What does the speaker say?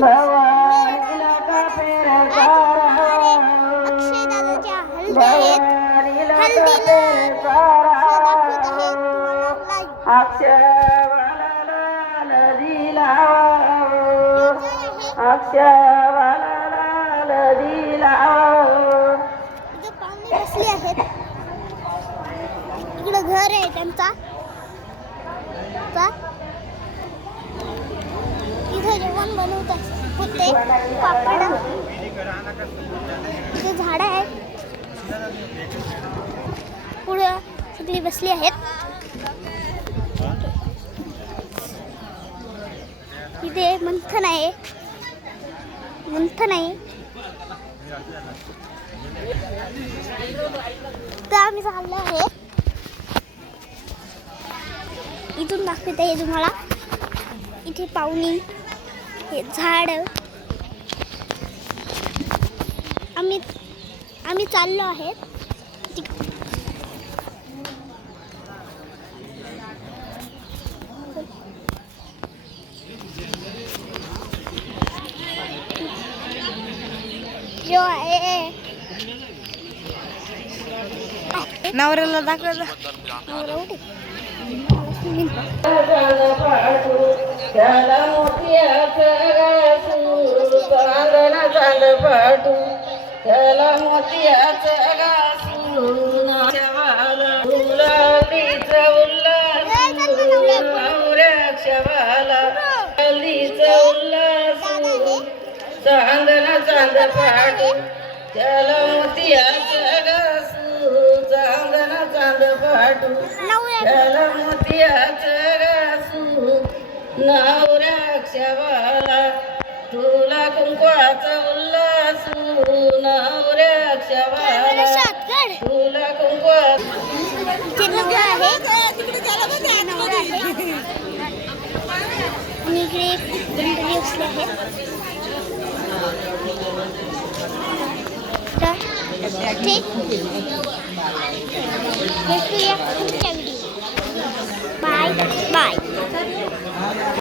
भवानीला का पेरसारा अक्षय दादाच्या हल्दी आहेत. हल्दीला दाखवत आहेत तुम्हाला live. अक्षवाला नदीला अक्षवाला नदीला इथं पाहुणे बसले आहेत. इकडं घर आहे त्यांचा. इथं जेवण बनवत होते पापड. इथे झाडं आहेत. पुढं सगळी बसली आहेत. इथे मंथन आहे. तर आम्ही चाललो आहे. इथून दाखवत आहे तुम्हाला. इथे पाहुणी, हे झाड. आम्ही चाललो आहे. जो आहे नवऱ्याला दाखवायचा. त्याला मोतियाचं घासून उल्हास नवऱ्याक्षवाला उल्हास चांदणा चांद पाटू त्याला मोतियाचं घासू चांदणा चांद पाटू त्याला मोतियाचं घासू नवऱ्याक्षवाला तुला कुंकवाचा उल्हास नवऱ्याक्षवाला तुला कुंकवाचा आणि इकडे गणपती बसले आहेत. ठीक भेटूया पुढच्या व्हिडिओ. Bye bye.